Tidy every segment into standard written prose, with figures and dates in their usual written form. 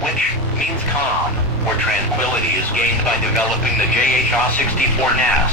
which means calm or tranquility, is gained by developing the JHA-64 NAS.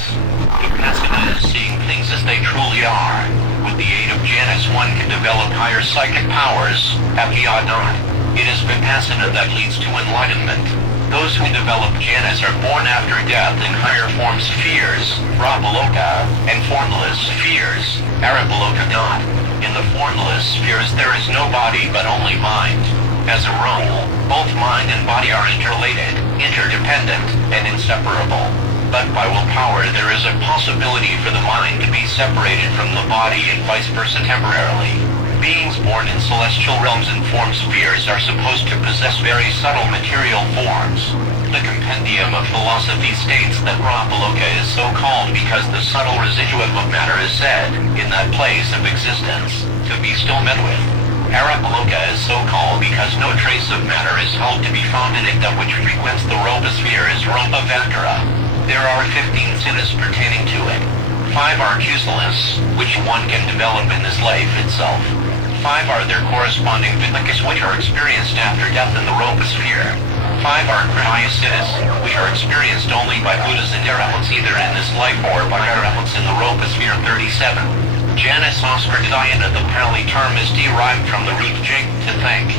Vipassana is seeing things as they truly are. With the aid of jhanas, one can develop higher psychic powers. Abhiddhamma. It is Vipassana that leads to enlightenment. Those who develop jhanas are born after death in higher form spheres, Brahmaloka, and formless spheres, Arabaloka not. In the formless spheres there is no body but only mind. As a rule, both mind and body are interrelated, interdependent, and inseparable. But by willpower there is a possibility for the mind to be separated from the body and vice versa temporarily. Beings born in celestial realms and form spheres are supposed to possess very subtle material forms. The Compendium of Philosophy states that Brahmaloka is so called because the subtle residuum of matter is said, in that place of existence, to be still met with. Arabaloka is so called because no trace of matter is held to be found in it. That which frequents the Robosphere is Robavakara. There are 15 siddhas pertaining to it. 5 are kusalas, which one can develop in this life itself. 5 are their corresponding vipakas, which are experienced after death in the Robosphere. 5 are kriya siddhas, which are experienced only by Buddhas and arahants either in this life or by arahants in the Robosphere 37. Jhana Saspradayana, the Pali term, is derived from the root jig, to think.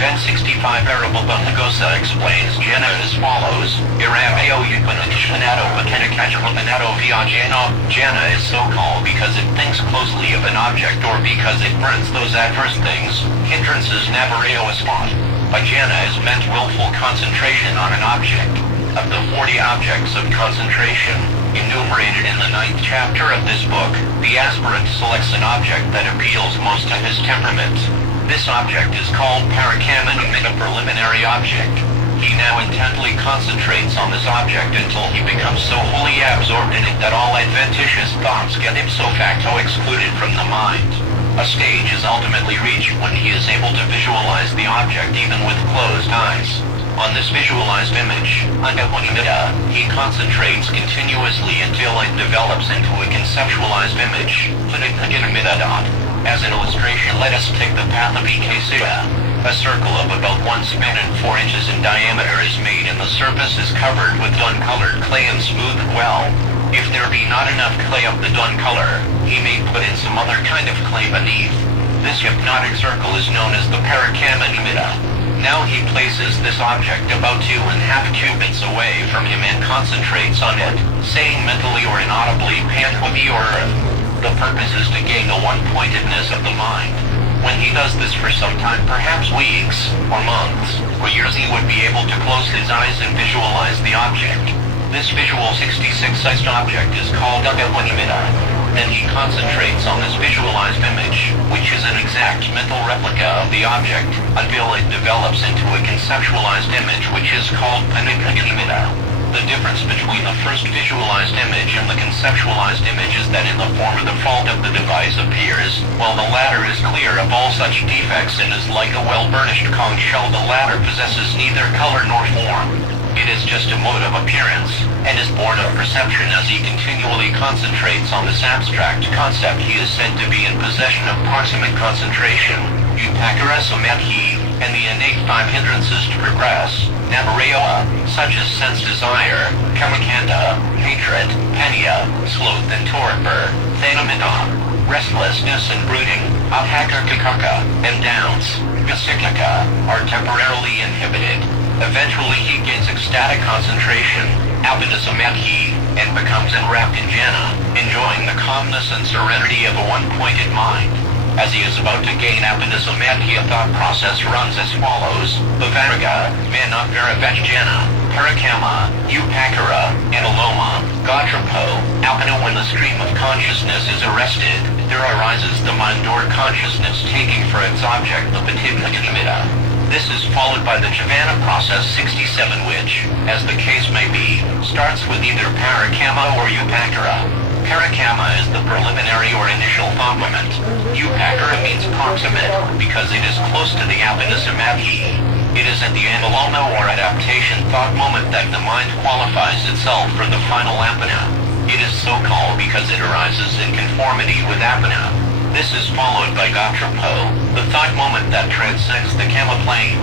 Then 65 Arababhagosa explains jhana as follows: Iramayo Yupanadishanato Patanakajapanato Vyajana. Jhana is so called because it thinks closely of an object or because it burns those adverse things, hindrances Navarayo Aspat. By jhana is meant willful concentration on an object. Of the 40 objects of concentration, enumerated in the 9th chapter of this book, the aspirant selects an object that appeals most to his temperament. This object is called Parakamanimitha, preliminary object. He now intently concentrates on this object until he becomes so wholly absorbed in it that all adventitious thoughts get ipso facto excluded from the mind. A stage is ultimately reached when he is able to visualize the object even with closed eyes. On this visualized image, he concentrates continuously until it develops into a conceptualized image. As an illustration, let us take the path of Ekasita. A circle of about 1 span and 4 inches in diameter is made, and the surface is covered with dun-colored clay and smoothed well. If there be not enough clay of the dun color, he may put in some other kind of clay beneath. This hypnotic circle is known as the Parakamanimitha. Now he places this object about 2.5 cubits away from him and concentrates on it, saying mentally or inaudibly, Pantwavi or Earth. The purpose is to gain the one-pointedness of the mind. When he does this for some time, perhaps weeks, or months, or years, he would be able to close his eyes and visualize the object. This visual 66-sized object is called Abhiddhamma. Then he concentrates on this visualized image, which is an exact mental replica of the object, until it develops into a conceptualized image which is called Panicagyanamita. The difference between the first visualized image and the conceptualized image is that in the former the fault of the device appears, while the latter is clear of all such defects and is like a well-burnished conch shell. The latter possesses neither color nor form. It is just a mode of appearance, and is born of perception. As he continually concentrates on this abstract concept, he is said to be in possession of proximate concentration, upakara samadhi, and the innate 5 hindrances to progress, navarayoa, such as sense desire, kamakanda, hatred, panya, sloth and torpor, thanamita, restlessness and brooding, abhakarkakaka, and downs, visikaka, are temporarily inhibited. Eventually he gains ecstatic concentration, Abhiddhamma, and becomes enwrapped in jhana, enjoying the calmness and serenity of a one-pointed mind. As he is about to gain Abhiddhamma, a thought process runs as follows: Bhavaraga, Manavaravajjana, Parakama, Upakara, Analoma, Gatrapo, Alpana. When the stream of consciousness is arrested, there arises the mind or consciousness taking for its object the Paticca. This is followed by the Jivana process 67, which, as the case may be, starts with either Parakama or Upakara. Parakama is the preliminary or initial thought moment. Upakara means proximate, because it is close to the Abhiddhamma. It is at the analoma or adaptation thought moment that the mind qualifies itself for the final apana. It is so called because it arises in conformity with apana. This is followed by Gatrapo, the thought moment that transcends the Kama plane.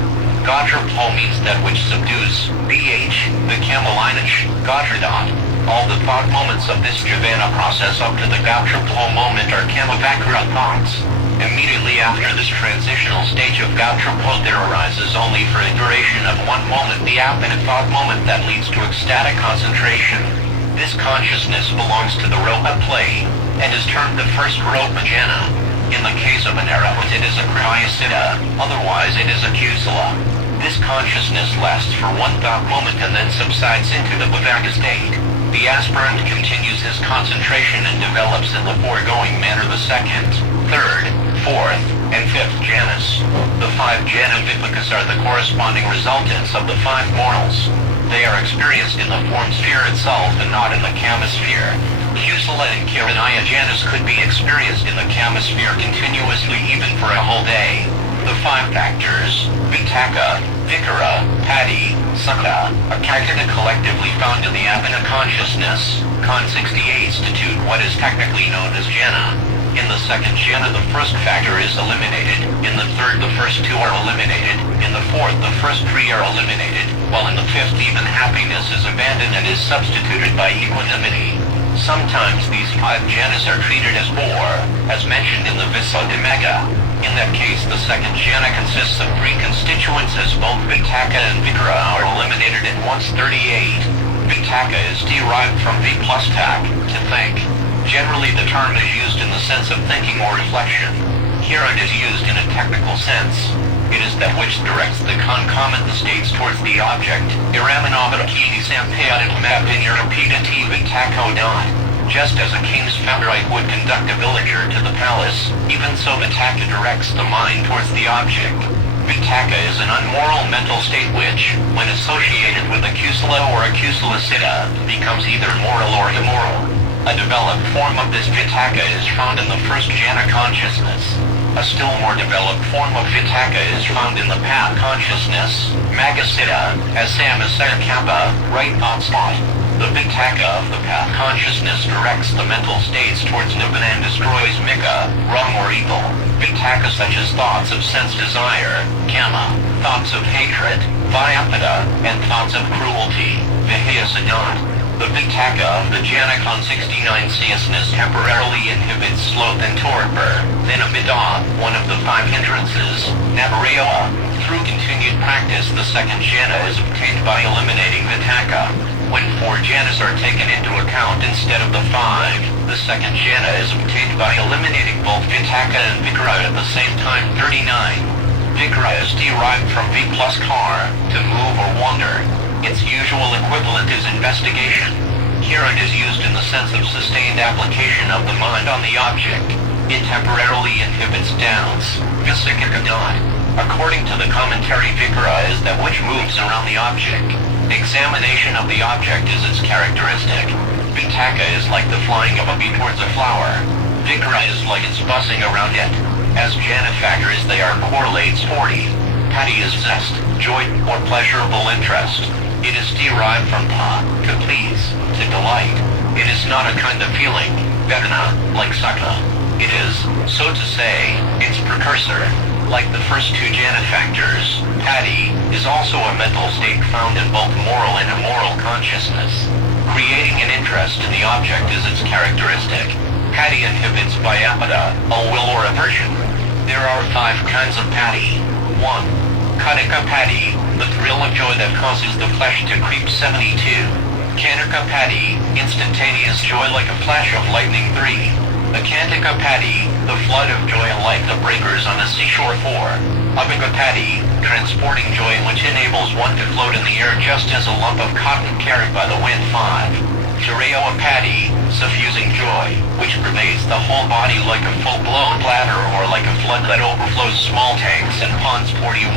Gotropol means that which subdues. BH, the Camelinage, Gotrodot. All the thought moments of this Jivana process up to the Gotropol moment are Kamavakra thoughts. Immediately after this transitional stage of Gotropol there arises only for a duration of one moment the apana thought moment that leads to ecstatic concentration. This consciousness belongs to the Ropa plane, and is termed the first Ropa jhana. In the case of an Arahat it is a Kriya Siddha, otherwise it is a Kusala. This consciousness lasts for one thought moment and then subsides into the Bhavaka state. The aspirant continues his concentration and develops in the foregoing manner the second, third, fourth, and fifth jhanas. The five jhana vipakas are the corresponding resultants of the five morals. They are experienced in the form sphere itself and not in the kama sphere. Kusala and Kiranaya jhanas could be experienced in the kama sphere continuously even for a whole day. The five factors, Vitaka, Vikara, Patti, Sukha, are calculated collectively found in the apana consciousness. Con 68 institute what is technically known as jhana. In the second jhana the first factor is eliminated, in the third the first two are eliminated, in the fourth the first three are eliminated, while in the fifth even happiness is abandoned and is substituted by equanimity. Sometimes these five jhanas are treated as four, as mentioned in the Visuddhimagga. In that case the second jhana consists of three constituents as both Vitaka and Vikara are eliminated at once 38. Vitaka is derived from V plus tak, to think. Generally the term is used in the sense of thinking or reflection. Here it is used in a technical sense. It is that which directs the concomitant states towards the object. Iramanavadakini sampayadamapinurapidati Vitako dot. Just as a king's favorite would conduct a villager to the palace, even so Vitaka directs the mind towards the object. Vitaka is an unmoral mental state which, when associated with a kusala or a kusala siddha, becomes either moral or immoral. A developed form of this Vitaka is found in the first jhana consciousness. A still more developed form of Vitaka is found in the path consciousness, Magasiddha, as Samasaya Kappa, right thought spot. The Vitaka of the path consciousness directs the mental states towards Nibbana and destroys Mika, wrong or evil. Vitaka such as thoughts of sense desire, Kama, thoughts of hatred, Vyapada, and thoughts of cruelty, Vihayasadant. The Vitaka of the Janakon 69 Ciousness temporarily inhibits sloth and torpor. Then Abhiddhamma, one of the five hindrances, Navarayoa. Through continued practice the second jhana is obtained by eliminating Vitaka. When four jhanas are taken into account instead of the five, the second jhana is obtained by eliminating both Vitaka and Vikara at the same time 39. Vikara is derived from V plus kar, to move or wander. Its usual equivalent is investigation. Here it is used in the sense of sustained application of the mind on the object. It temporarily inhibits doubts. Visikika dot. According to the commentary, Vikara is that which moves around the object. Examination of the object is its characteristic. Vitaka is like the flying of a bee towards a flower. Vikara is like its buzzing around it. As jhana factors they are correlates 40. Patti is zest, joy, or pleasurable interest. It is derived from pa, to please, to delight. It is not a kind of feeling, vedana, like sukha. It is, so to say, its precursor. Like the first two jhana factors, Patti is also a mental state found in both moral and immoral consciousness. Creating an interest in the object is its characteristic. Patti inhibits vyapada, ill will or aversion. There are five kinds of Patti. 1. Kanika Patti, the thrill of joy that causes the flesh to creep 72. Kanika Patti, instantaneous joy like a flash of lightning 3. Akantika Patti, the flood of joy like the breakers on a seashore 4. Abhiga Patti, transporting joy which enables one to float in the air just as a lump of cotton carried by the wind 5. Shirayoa Patti, suffusing joy, which pervades the whole body like a full-blown bladder or like a flood that overflows small tanks and ponds 41.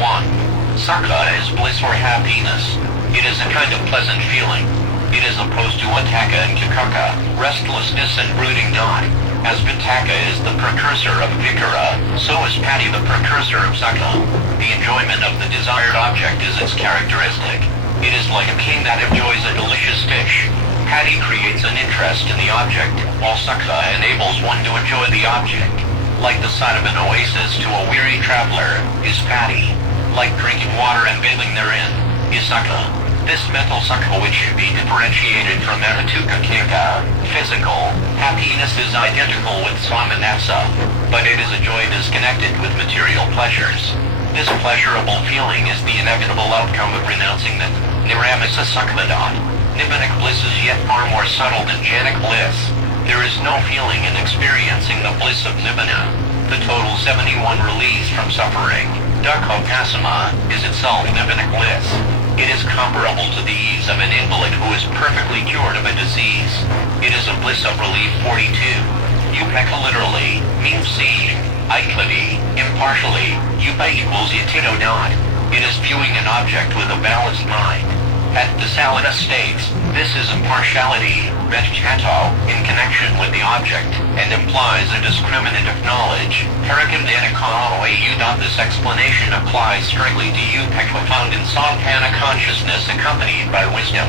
Sukha is bliss or happiness. It is a kind of pleasant feeling. It is opposed to Ataka and Kikaka, restlessness and brooding not. As Vitaka is the precursor of Vikara, so is Patti the precursor of Sukha. The enjoyment of the desired object is its characteristic. It is like a king that enjoys a delicious dish. Patti creates an interest in the object, while Sukha enables one to enjoy the object. Like the sight of an oasis to a weary traveler, is Patti. like drinking water and bathing therein, is Sukha. This mental Sukha, which should be differentiated from Anatuka Kika, physical, happiness is identical with Swaminatsa, but it is a joy disconnected with material pleasures. This pleasurable feeling is the inevitable outcome of renouncing the Niramasa Sukhamadon. Nibbanic bliss is yet far more subtle than jhanic bliss. There is no feeling in experiencing the bliss of Nibbana. The total 71 release from suffering, Dukkha is itself Nibbanic bliss. It is comparable to the ease of an invalid who is perfectly cured of a disease. It is a bliss of relief 42. Upekha literally means seeing, aikladi, impartially, upa equals yatido not. It is viewing an object with a balanced mind. At the Salina states, this is impartiality, vedchato, in connection with the object, and implies a discriminative knowledge. This explanation applies strictly to upekha found in Sampana consciousness accompanied by wisdom.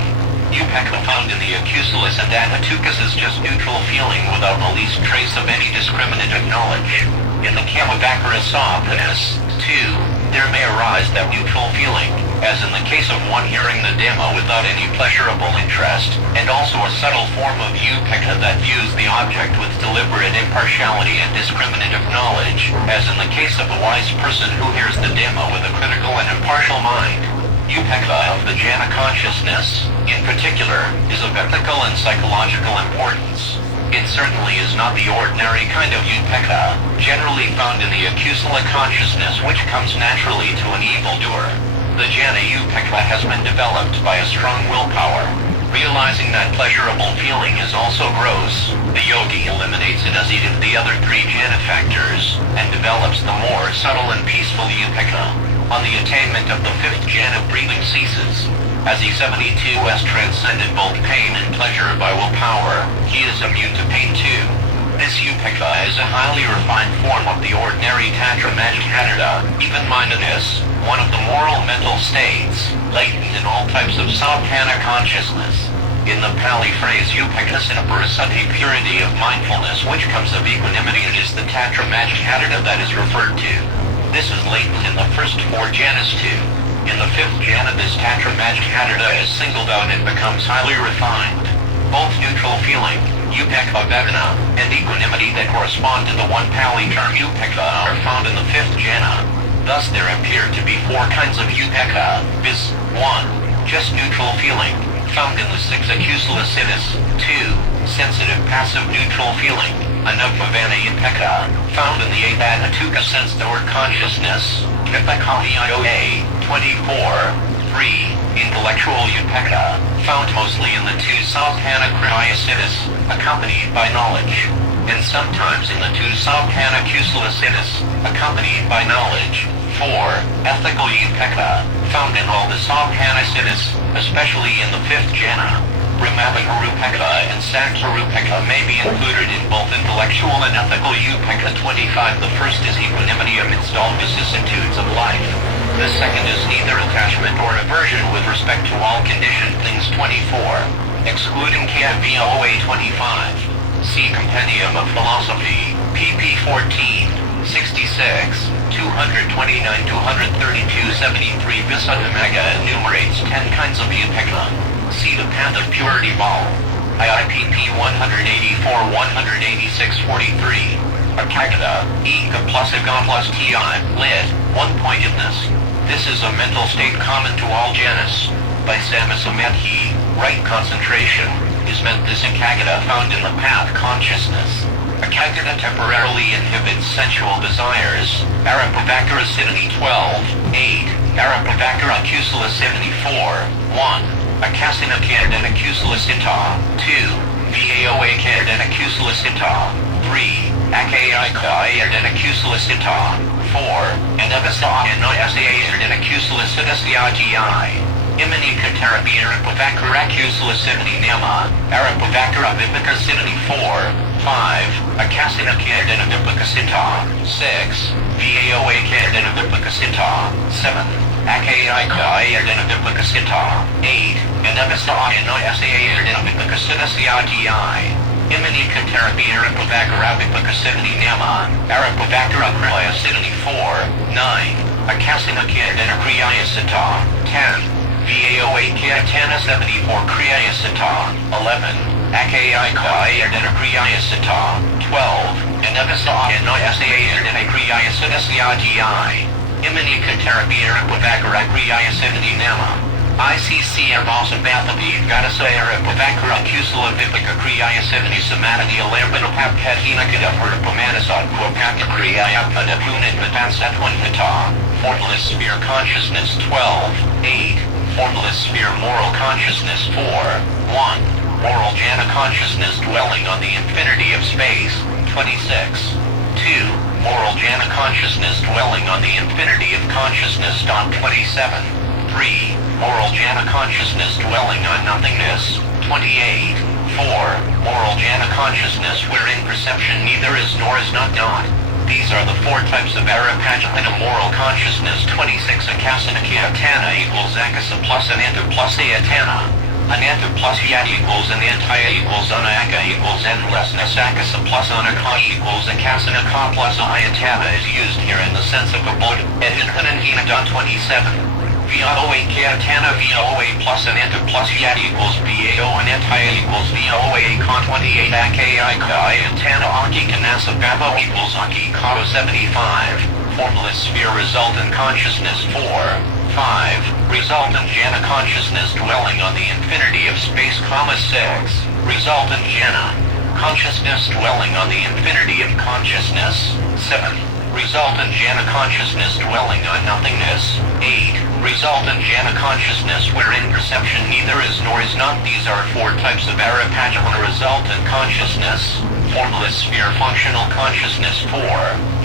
Upekha found in the acusalis and anatukas is just neutral feeling without the least trace of any discriminative knowledge. In the Kamabhakara Sampanas, too, there may arise that neutral feeling, as in the case of one hearing the Dhamma without any pleasurable interest, and also a subtle form of upekha that views the object with deliberate impartiality and discriminative knowledge, as in the case of a wise person who hears the Dhamma with a critical and impartial mind. Upekha of the jhana consciousness, in particular, is of ethical and psychological importance. It certainly is not the ordinary kind of upekha, generally found in the akusala consciousness which comes naturally to an evildoer. The jhana upekha has been developed by a strong willpower. Realizing that pleasurable feeling is also gross, the yogi eliminates it as he did the other three jhana factors, and develops the more subtle and peaceful upekha. On the attainment of the fifth jhana, breathing ceases. As E72 has transcended both pain and pleasure by willpower, he is immune to pain too. This upekha is a highly refined form of the ordinary Tantra magic hatterda, even-mindedness, one of the moral mental states, latent in all types of Sampana consciousness. In the Pali phrase upekha sinaparasati, purity of mindfulness which comes of equanimity, it is the Tantra magic hatterda that is referred to. This is latent in the first four jhanas too. In the fifth jhana, this Tantra magic hatterda is singled out and becomes highly refined. Both neutral feeling, upekha vedana, and equanimity that correspond to the one Pali term upekha are found in the fifth jhana. Thus there appear to be four kinds of upekha, viz. 1. Just neutral feeling, found in the six akusala siddhis. 2. Sensitive passive neutral feeling, anupavana upekha, found in the eighth anatuka sense-stored consciousness. Vipakkhaya 24. 3. Intellectual upekha, found mostly in the two Sampana kriya siddhis, accompanied by knowledge, and sometimes in the two Sampana kusala siddhis, accompanied by knowledge. 4. Ethical upekha, found in all the Sampana siddhis, especially in the fifth jhana. Brahmavicharupekha and Sankharupekha may be included in both intellectual and ethical upekha. 25. The first is equanimity amidst all vicissitudes of life. The second is neither attachment or aversion with respect to all conditioned things. 24. Excluding KVOA 25. See Compendium of Philosophy, pp. 14, 66, 229, 232, 73. Visuddhimagga enumerates 10 kinds of upekha. See the Path of Purity Vol. IIPP 184, 186, 43. Akagata, Eka plus Aga plus Ti, lit. One-pointedness. This is a mental state common to all jhanas. By Samasamadhi, right concentration, is meant this Akagata found in the path consciousness. Akagata temporarily inhibits sensual desires. Arapavakara Siddhini 12, 8. Arapavakara Kusala Siddhini 4, 1. Akasina Kandana Kusala Siddha, 2. Vaoa Kandana Kusala Siddha, 3. Akaika Ayadana Kusala Siddha, 4. And Avasa Anayasa Ayadana Kusala Siddha Syagi. Imanika Therapy Arapavakara Kusala Siddhini Nama, Arapavakara Vipaka Siddhini 4, 5. Akasina Kandana Vipaka Siddha, 6. Vaoa Kandana Vipaka Siddha, 7. Akaika Ayadana Vipaka Siddha, 8. And Avasa Anayasa Ayadana Vipaka Siddha Syagi. Imanika Therapy Arapavakara Vipaka Siddhini Nama, Arapavakara Kriya Siddhini 4, 9. Akasana Kiatana Kriyasata, 10. VAOA Kiatana 74 Kriyasata, 11. Akai Kayadana Kriyasata, 12. Anavasa Noyasa Yadana Kriyasata Siati. Imani Katarabir Pavakara Kriyasati Nama. ICC Amasa Bathapi Gadasayara Pavakara Kusala Vipaka Kriyasati Samadhi Alambana Papkatina Kadapura Pamanasat Pupaka Kriyapana Punan Patansat 1 Pata. Formless Sphere Consciousness 12. 8. Formless Sphere Moral Consciousness 4. 1. Moral Jhana Consciousness dwelling on the infinity of space 26. 2. Moral Jhana Consciousness dwelling on the infinity of consciousness 27. 3. Moral Jhana Consciousness dwelling on nothingness 28. 4. Moral Jhana Consciousness wherein perception neither is nor is not. These are the 4 types of Arapajapana moral consciousness. 26. Akasana Kiatana equals Akasa plus Ananta plus Ayatana. Ananta plus Yat equals Anantaya equals Anaka equals endlessness. Akasa plus Anaka equals Akasana Ka plus Ayatana is used here in the sense of abode. Et Infinite 27. VOA Kiatana VOA plus Ananta plus Yat equals BAO Anantaya equals VOA Ka 28. Akai Ka Ayatana Aki Kanasa Babo equals Aki Ka 75. Formless Sphere Resultant Consciousness 4. 5. Resultant Jhana Consciousness dwelling on the infinity of space, 6. Resultant Jhana Consciousness dwelling on the infinity of consciousness, 7. Resultant Jhana Consciousness dwelling on nothingness, 8. Resultant Jhana Consciousness wherein perception neither is nor is not. These are 4 types of Arapajapana resultant consciousness. Formless Sphere Functional Consciousness 4.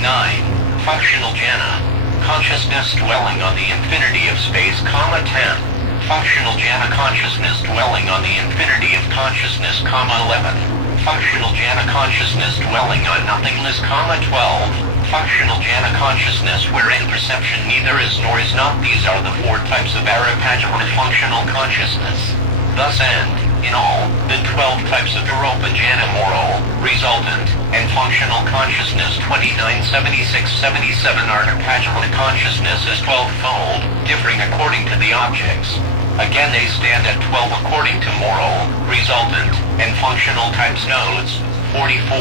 9. Functional Jhana Consciousness dwelling on the infinity of space, 10. Functional Jhana Consciousness dwelling on the infinity of consciousness, 11. Functional Jhana Consciousness dwelling on nothingness, 12. Functional Jhana Consciousness wherein perception neither is nor is not. These are the 4 types of Arapajapana functional consciousness. Thus end, in all, the 12 types of Europa Jhana moral, resultant, and functional consciousness. 29, 76, 77 Arapajapana consciousness is 12-fold, differing according to the objects. Again they stand at 12 according to moral, resultant, and functional types. Nodes. 44.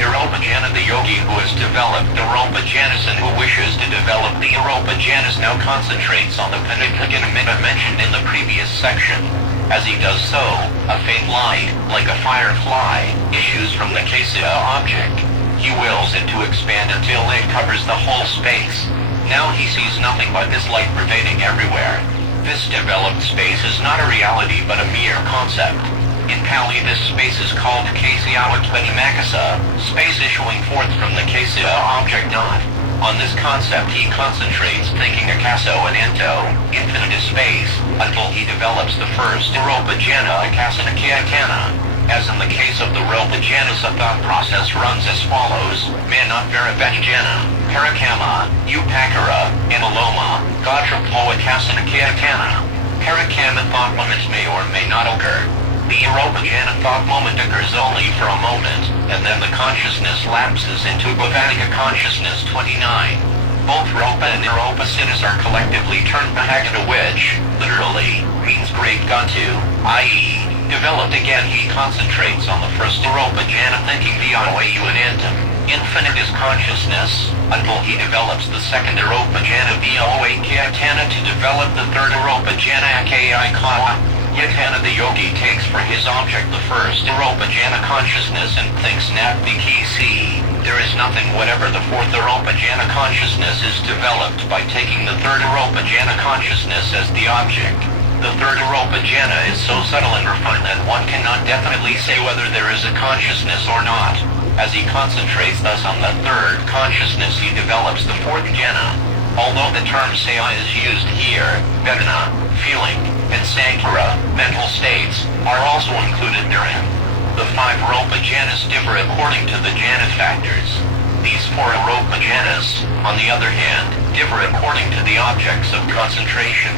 Europa Jhana. The yogi who has developed Europa Jhanas and who wishes to develop the Europa Jhanas now concentrates on the Panicagana mentioned in the previous section. As he does so, a faint light, like a firefly, issues from the Kesaya object. He wills it to expand until it covers the whole space. Now he sees nothing but this light pervading everywhere. This developed space is not a reality but a mere concept. In Pali this space is called Kasayawatpanimakasa, space issuing forth from the Kesaya object not. On this concept he concentrates thinking Akaso and Anto, infinite is space, until he develops the first Europa Jhana Akasana Kiatana. As in the case of the Europa Jhanas, a thought process runs as follows: Manat Varabhati Jhana, Parakama, Upakara, Analoma, Gatrapo Akasana Kiatana. Parakama thought moments may or may not occur. The Europa Jhana thought moment occurs only for a moment, and then the consciousness lapses into Bhavanika consciousness. 29. Both Ropa and Europa Siddhas are collectively termed Bahagata, which, literally, means great Gantu, i.e., developed again. He concentrates on the first Europa Jhana thinking beyond Vayu and Antam. Infinite is consciousness, until he develops the second Europa Jhana VOA Kiatana to develop the third Europa Jhana Akai Kawa. Yatana the yogi takes for his object the first Europa Jhana consciousness and thinks Natvikisi. There is nothing whatever. The fourth Europa Jhana consciousness is developed by taking the third Europa Jhana consciousness as the object. The third Europa Jhana is so subtle and refined that one cannot definitely say whether there is a consciousness or not. As he concentrates thus on the third consciousness he develops the fourth Jhana. Although the term Saya is used here, Vedana, feeling, and Sankara, mental states, are also included therein. The 5 Europa Jhanas differ according to the Jhana factors. These 4 Europa Jhanas, on the other hand, differ according to the objects of concentration.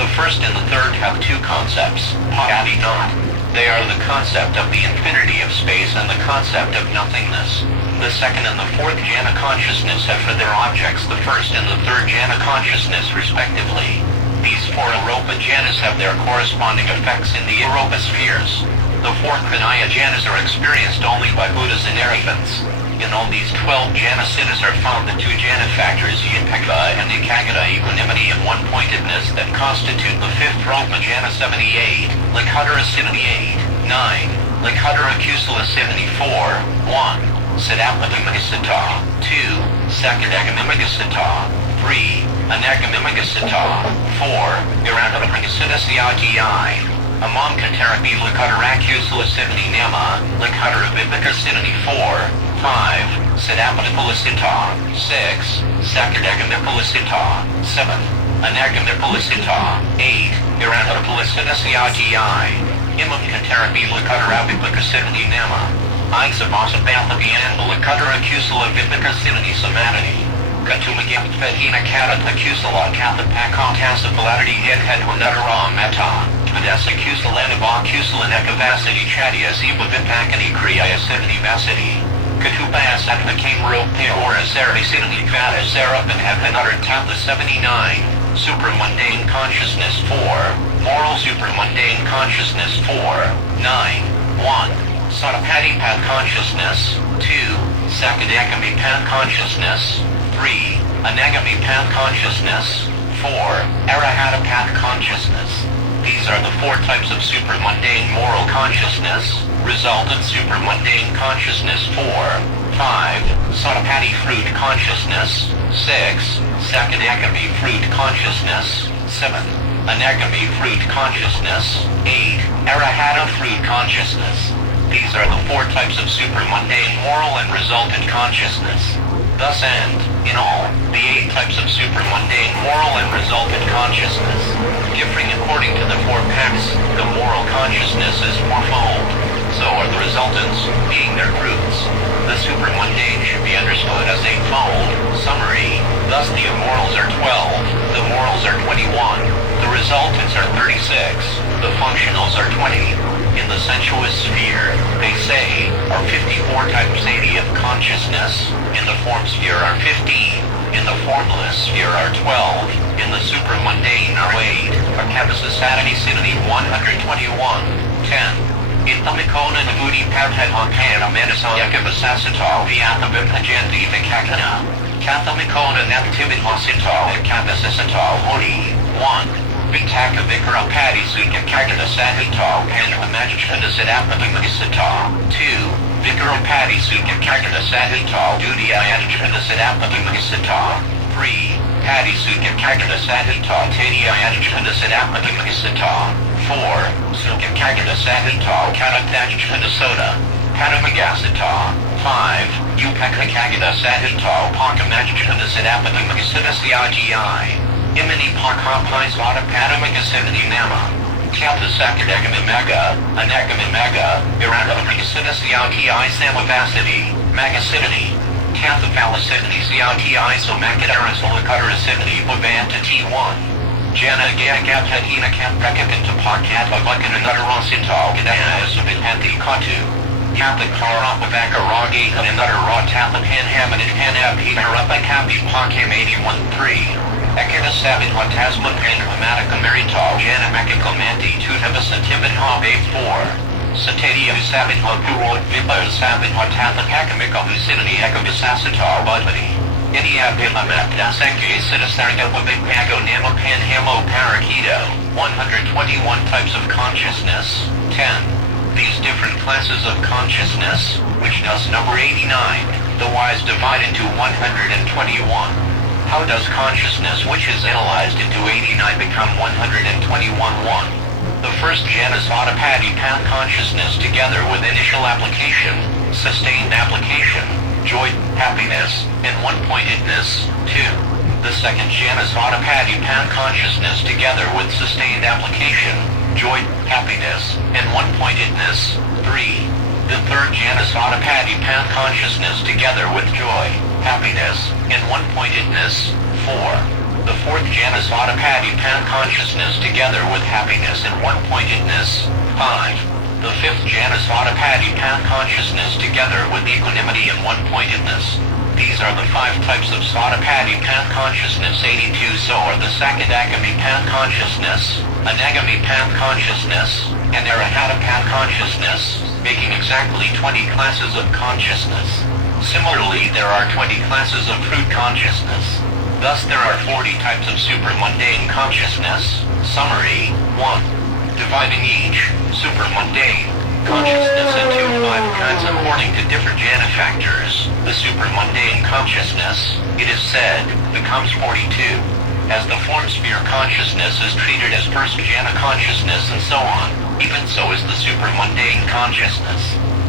The first and the third have 2 concepts, Pahadi not. They are the concept of the infinity of space and the concept of nothingness. The second and the fourth jhana consciousness have for their objects the first and the third jhana consciousness respectively. These four arupa jhanas have their corresponding effects in the arupa spheres. The four Kranaya jhanas are experienced only by Buddhas and arahants. In all these 12 jhana siddhas are found the two jhana factors Upekkha and Ekaggata, equanimity and one-pointedness, that constitute the fifth rupa jhana 78, Lakshadara 78, 9, Lakshadara Kusala 74, 1, Siddhapadamagasiddha, 2, Sakadagamimagasiddha, 3, Anagamimagasiddha, 4, Iradhamagasiddha. Among Katarapi Lakshadara Kusala 70 Nama, Lakshadara Viveka 74, 5, Siddhapadamagasiddha, 6, Sakadagamimagasiddha, 7, Anagamimagasiddha, 8, Iradhamagasiddha. Imam Katarapi Lakshadara Viveka 70 Nama. Isabasa Bathabian Lakshadara Kusala Viveka 70 Samadhi. Katumagam Fedhina Katata Kusala Kathapakantasa Paladity Head Wanadara Metta. Padasa Kusalanava Kusalanekavasity Chadia Ziva Vipakani Kriya 70 Vasity. Katupaya Sattva Kamro Peora Sari Siddhani Vata Sarap and Hapanadar Tapla 79. Supramundane Consciousness 4. Moral Supramundane Consciousness 4. 9. 1. Satapatipat Consciousness. 2. Sakadagami Path Consciousness. 3. Anagami-path consciousness. 4. Arahata-path consciousness. These are the four types of supramundane moral consciousness. Resultant supramundane consciousness 4. 5. Satapati fruit consciousness. 6. Sakadagami fruit consciousness. 7. Anagami fruit consciousness. 8. Arahata fruit consciousness. These are the four types of supramundane moral and resultant consciousness. Thus and, in all, the 8 types of supramundane moral and resultant consciousness. Differing according to the four packs, the moral consciousness is fourfold. So are the resultants, being their fruits. The supramundane should be understood as eightfold. Summary. Thus the immorals are 12, the morals are 21, the resultants are 36, the functionals are 20. In the sensuous sphere, they say, are 54 times 80 of consciousness. In the form sphere are 15. In the formless sphere are 12. In the supramundane are 8. Akabasasati Siddhani 121. 10. Ithamikona Nabudi Pavhadhankana Manasaya Kavasasata Vyathavipajandi Vikakana. Kathamikona Naptividhasita Akabasasata Hodi. 1. Vitaka Vikara Padi Sukha Kagana Sadhita and Amajchanda Siddhapadamagisata. 2. Vikara Padi Sukha Kagana Sadhita Duty Ayajchanda Siddhapadamagisata. 3. Padi Sukha Kagana Sadhita Tani Ayajchanda Siddhapadamagisata. 4. Sukha Kagana Sadhita Kadatajchanda Soda Padamagasata. 5. Upekha Kagana Sadhita Pakamajchanda Siddhapadamagisata CIGI. Imani Parkampais Vadapadamagasati Nama. Kapta Sakadagamimaga, Anagamimaga, Iradamagasita CITI Samavasati, Magasidani. Kapta Phalasitani CITI Somakadaransalakadarasidani Bhavanta T1. Jana Gagaptadina Kaprakapinta Pakata Vakananadarasital Gadana Subhitanti Katu. Kapta Karapavaka Ragi Another Ratapa Panhamanit Panapi Harapa Kapi Pakim 81-3. Ekada Sabit Hatasma Pen Hamatica Marital Janamaka Manti Tutavasa Tibet Hob 84. Satadia Sabit Hapurod Vipa Sabit Hatapa Pakamika Husidani Ekavasasata Budvati. Idia Pimamat Daseke Siddhasarga Wabikago Nama Pan Hamo Parakido. 121 types of consciousness. 10. These different classes of consciousness, which thus number 89, the wise divide into 121. How does consciousness which is analyzed into 89 become 121-1? The first jhana is Satapati-path consciousness together with initial application, sustained application, joy, happiness, and one-pointedness. 2. The second jhana is Satapati-path consciousness together with sustained application, joy, happiness, and one-pointedness. 3. The third jhana is Satapati-path consciousness together with joy, happiness, and one-pointedness. 4. The fourth jhana is Satapati-path consciousness together with happiness and one-pointedness. 5. The fifth jhana Sautapatti path consciousness together with equanimity and one-pointedness. These are the 5 types of Sautapatti path consciousness. 82 so are the Sakadagami path consciousness, Anagami path consciousness, and Arahata path consciousness, making exactly 20 classes of consciousness. Similarly, there are 20 classes of fruit consciousness. Thus there are 40 types of super-mundane consciousness. Summary 1. Dividing each super-mundane consciousness into 5 kinds according to different jhana factors. The super-mundane consciousness, it is said, becomes 42. As the form sphere consciousness is treated as first jhana consciousness and so on, even so is the super-mundane consciousness.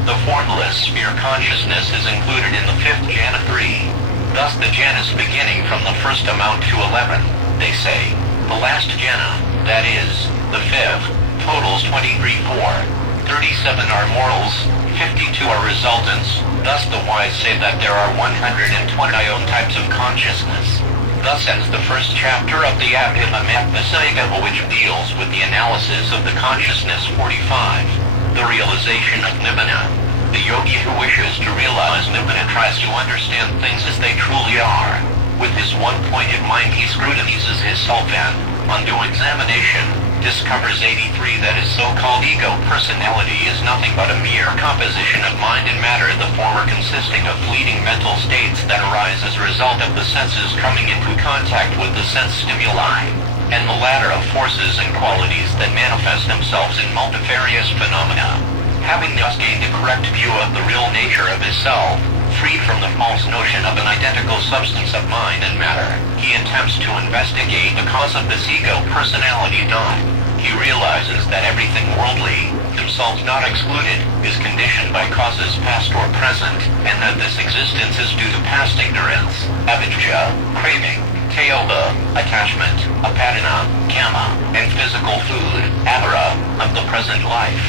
The formless sphere consciousness is included in the 5th jhana 3. Thus the jhanas beginning from the first amount to 11, they say. The last jhana, that is, the 5th, totals 23-4. 37 are morals, 52 are resultants. Thus the wise say that there are 120 types of consciousness. Thus ends the first chapter of the Abhiddhamma Moon, which deals with the analysis of the consciousness 45. The realization of Nibbana. The yogi who wishes to realize Nibbana tries to understand things as they truly are. With his one-pointed mind he scrutinizes his self and, on due examination, discovers 83 that his so-called ego personality is nothing but a mere composition of mind and matter, the former consisting of fleeting mental states that arise as a result of the senses coming into contact with the sense stimuli, and the latter of forces and qualities that manifest themselves in multifarious phenomena. Having thus gained a correct view of the real nature of his self, freed from the false notion of an identical substance of mind and matter, he attempts to investigate the cause of this ego personality. He realizes that everything worldly, himself not excluded, is conditioned by causes past or present, and that this existence is due to past ignorance, avidya, craving, teoba, attachment, apadana, kama, and physical food, avara, of the present life.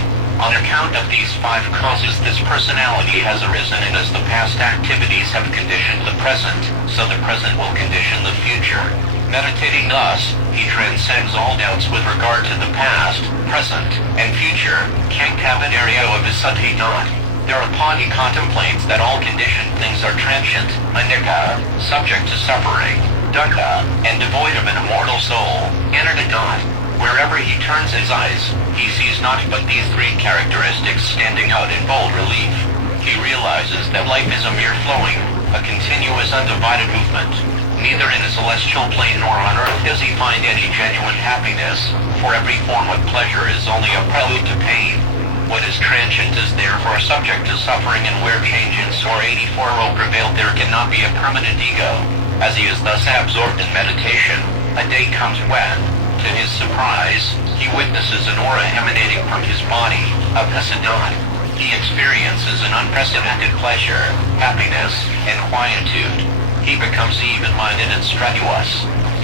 On account of these 5 causes this personality has arisen, and as the past activities have conditioned the present, so the present will condition the future. Meditating thus, he transcends all doubts with regard to the past, present, and future, Kankavadaryo of his sati not. Thereupon he contemplates that all conditioned things are transient, anicca, subject to suffering, dukkha, and devoid of an immortal soul, anartha. Wherever he turns his eyes, he sees naught but these 3 characteristics standing out in bold relief. He realizes that life is a mere flowing, a continuous undivided movement. Neither in a celestial plane nor on earth does he find any genuine happiness, for every form of pleasure is only a prelude to pain. What is transient is therefore subject to suffering, and where change in Sor 84 will prevail there cannot be a permanent ego. As he is thus absorbed in meditation, a day comes when, to his surprise, he witnesses an aura emanating from his body, a Pasadon. He experiences an unprecedented pleasure, happiness, and quietude. He becomes even-minded and strenuous.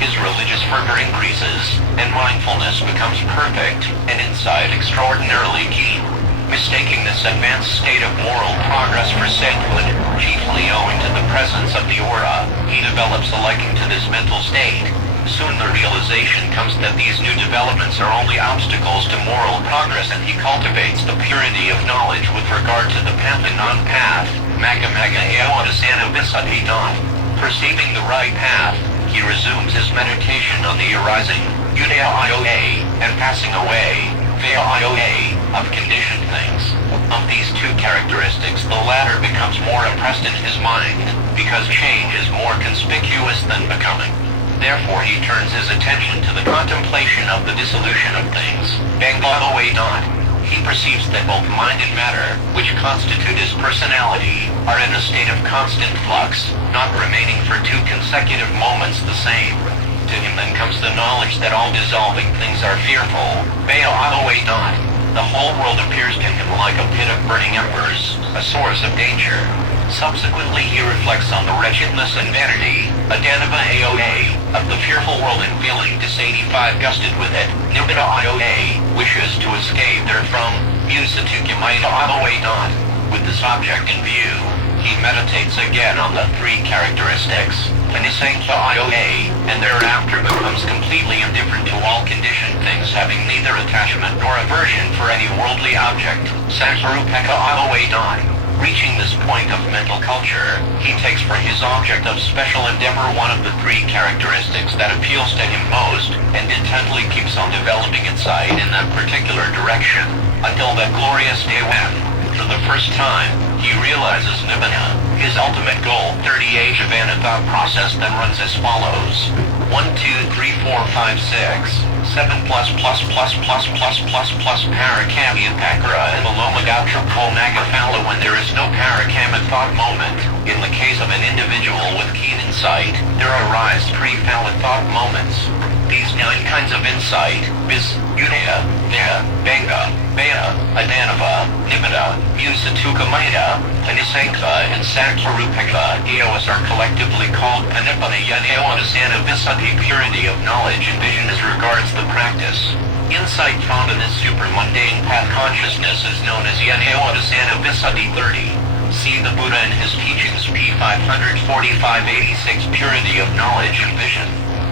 His religious fervor increases, and mindfulness becomes perfect, and insight extraordinarily keen. Mistaking this advanced state of moral progress for sainthood, chiefly owing to the presence of the aura, he develops a liking to this mental state. Soon the realization comes that these new developments are only obstacles to moral progress, and he cultivates the purity of knowledge with regard to the path and non-path, magamaga eotasana visadidan. Perceiving the right path, he resumes his meditation on the arising, udaya ioa, and passing away, vaya ioa, of conditioned things. Of these 2 characteristics, the latter becomes more impressed in his mind, because change is more conspicuous than becoming. Therefore he turns his attention to the contemplation of the dissolution of things. He perceives that both mind and matter, which constitute his personality, are in a state of constant flux, not remaining for 2 consecutive moments the same. To him then comes the knowledge that all dissolving things are fearful. The whole world appears to him like a pit of burning embers, a source of danger. Subsequently he reflects on the wretchedness and vanity, adanava aoa, of the fearful world, and feeling dissatisfied, gusted with it, nibbana ioa, wishes to escape therefrom, musatukyamaita ioa. With this object in view, he meditates again on the three characteristics, Panisankha Ioa, and thereafter becomes completely indifferent to all conditioned things, having neither attachment nor aversion for any worldly object, Sansarupeka Ioa. Reaching this point of mental culture, he takes for his object of special endeavor one of the three characteristics that appeals to him most, and intently keeps on developing insight in that particular direction, until that glorious day when, for the first time, he realizes Nibbana, his ultimate goal. 30 Javana thought process then runs as follows. 1 2 3 4 5 6 7 plus Parakamya Pakara and Alomagatra Nagafala when there is no Parakamya thought moment. In the case of an individual with keen insight, there arise three phallic thought moments. These 9 kinds of insight, viz. Udaya, Daya, Banga, Baya, Adanava, Nibbana, Musatukamaya, Panisankha, and Sankharupeka Eos are collectively called Panipana Yanayoanasana Visati, purity of knowledge and vision as regards the practice. Insight found in this super-mundane path consciousness is known as Yanayoanasana Visati 30. See the Buddha in his teachings p. 545-86, purity of knowledge and vision.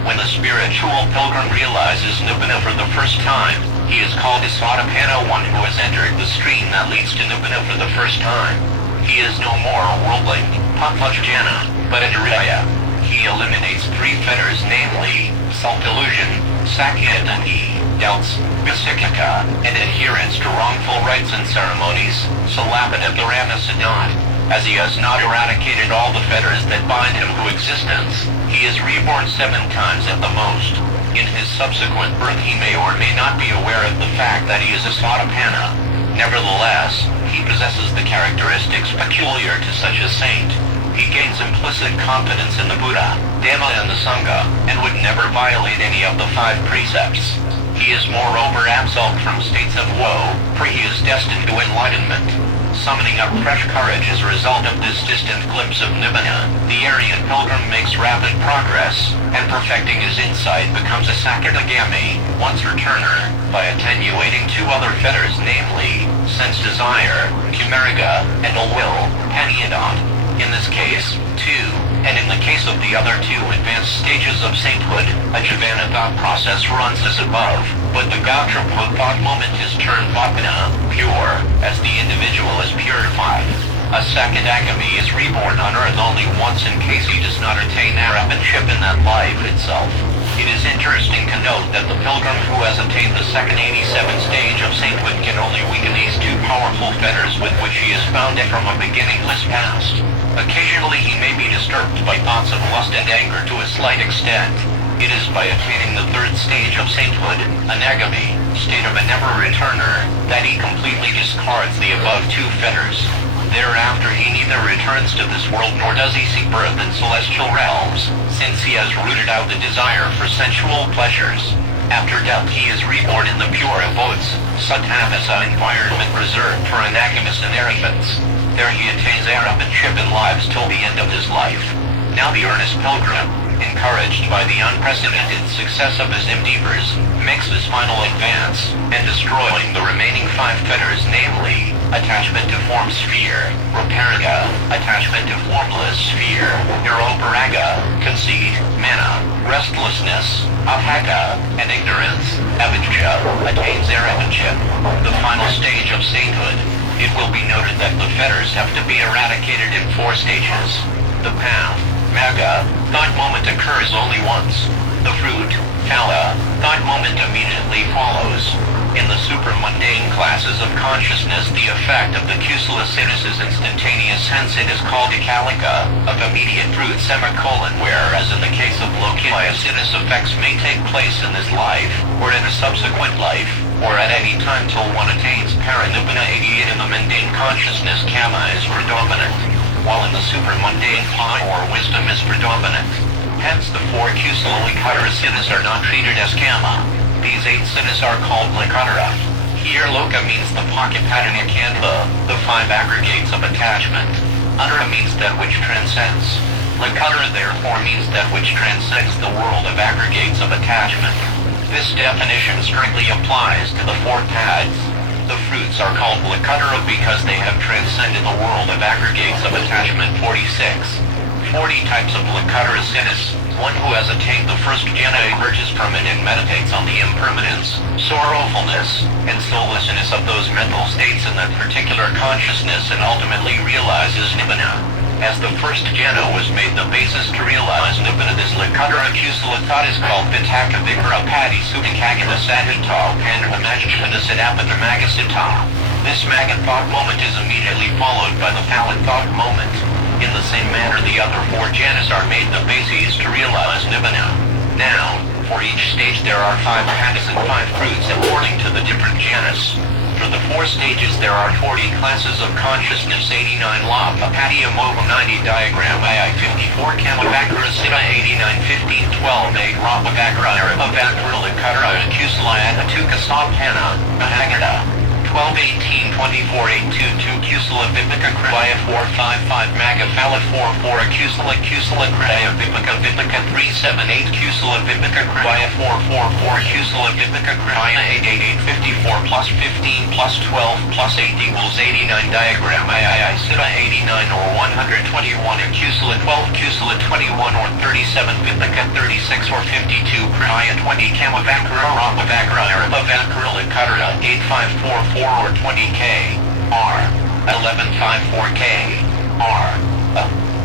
When the spiritual pilgrim realizes Nibbana for the first time, he is called Isvadapana, one who has entered the stream that leads to Nibbana for the first time. He is no more a worldling, Pampajjana, but a Dharaya. He eliminates 3 fetters, namely, self-delusion, Sakyadangi, doubts, Visikaka, and adherence to wrongful rites and ceremonies, Salapadaparamasadot. As he has not eradicated all the fetters that bind him to existence, he is reborn 7 times at the most. In his subsequent birth he may or may not be aware of the fact that he is a Svadapana. Nevertheless, he possesses the characteristics peculiar to such a saint. He gains implicit confidence in the Buddha, Dhamma and the Sangha, and would never violate any of the 5 precepts. He is moreover absolved from states of woe, for he is destined to enlightenment. Summoning up fresh courage as a result of this distant glimpse of Nibbana, the Aryan pilgrim makes rapid progress, and perfecting his insight becomes a Sakadagami, once returner, by attenuating 2 other fetters, namely, sense desire, Kumariga, and ill will, Panyadot. In this case, 2, and in the case of the other 2 advanced stages of sainthood, a Javana thought process runs as above, but the Gautrapur thought moment is turned Vapana, pure, as the individual is purified. A Sakadagami is reborn on earth only once in case he does not attain arahantship in that life itself. It is interesting to note that the pilgrim who has attained the second 87th stage of sainthood can only weaken these 2 powerful fetters with which he is bound from a beginningless past. Occasionally he may be disturbed by thoughts of lust and anger to a slight extent. It is by attaining the 3rd stage of sainthood, Anagami, state of a never-returner, that he completely discards the above 2 fetters. Thereafter he neither returns to this world nor does he seek birth in celestial realms, since he has rooted out the desire for sensual pleasures. After death he is reborn in the pure abodes, Sattavasa, environment reserved for anagamists and arahants. There he attains arahantship and lives till the end of his life. Now the earnest pilgrim, encouraged by the unprecedented success of his endeavors, makes his final advance, and destroying the remaining 5 fetters, namely, attachment to form sphere, Ruparaga, attachment to formless sphere, Niroparaga, conceit, mana, restlessness, Abhaka, and ignorance, Avijja, attains arahantship, the final stage of sainthood. It will be noted that the fetters have to be eradicated in 4 stages. The path, Magga, thought moment occurs only once. The fruit, Phala, thought moment immediately follows. In the super-mundane classes of consciousness, the effect of the kusala siddhis is instantaneous, hence it is called Ikalika, of immediate fruit, whereas in the case of Lokaya siddhis effects may take place in this life, or in a subsequent life, or at any time till one attains Paranibbana 88 in the mundane consciousness, Kama is predominant, while in the super-mundane Pha or wisdom is predominant. Hence the 4 kusala Likatara siddhis are not treated as Kama. These 8 siddhis are called Likatara. Here Loka means the Pakipatanya Kandha, the 5 aggregates of attachment. Anara means that which transcends. Likatara therefore means that which transcends the world of aggregates of attachment. This definition strictly applies to the 4 paths. The fruits are called Lakutara because they have transcended the world of aggregates of attachment 46. 40 types of Lakutara sinis. One who has attained the first jhana emerges from it and meditates on the impermanence, sorrowfulness, and soullessness of those mental states in that particular consciousness and ultimately realizes nibbana. As the first jhana was made the basis to realize nibbana, this Lakutara kusala thought is called Vitaka Vikara Pati Sutikagata Sadhita Panamajjhana Siddhapatamagasita. This Magan thought moment is immediately followed by the Phalin thought moment. In the same manner the other 4 jhanas are made the bases to realize nibbana. Now, for each stage there are 5 pathas and 5 fruits according to the different jhanas. For the 4 stages there are 40 classes of consciousness, 89 lapa patiya moga 90 diagram II 54 kamavakara siddha 89 15 12 8 rapa vakara arapa vakara lakutara akusala adhatuka sabhana mahagada 12 18 24 8 22 kusala vipaka kriya 4 5 5 maga phala 4 4 kusala kriya vipaka 3 7 8 kusala vipaka kriya 4 4 4 kusala vipaka kriya 8 8 8 54 plus 15 plus 12 plus 8 equals 89 diagram II siddha 89 or 121 kusala 12 kusala 21 or 37 vipaka 36 or 52 kriya 20 kamavakara rapa vakara arapa vakara lakutara 8544 or 20K, R, 1154K, R,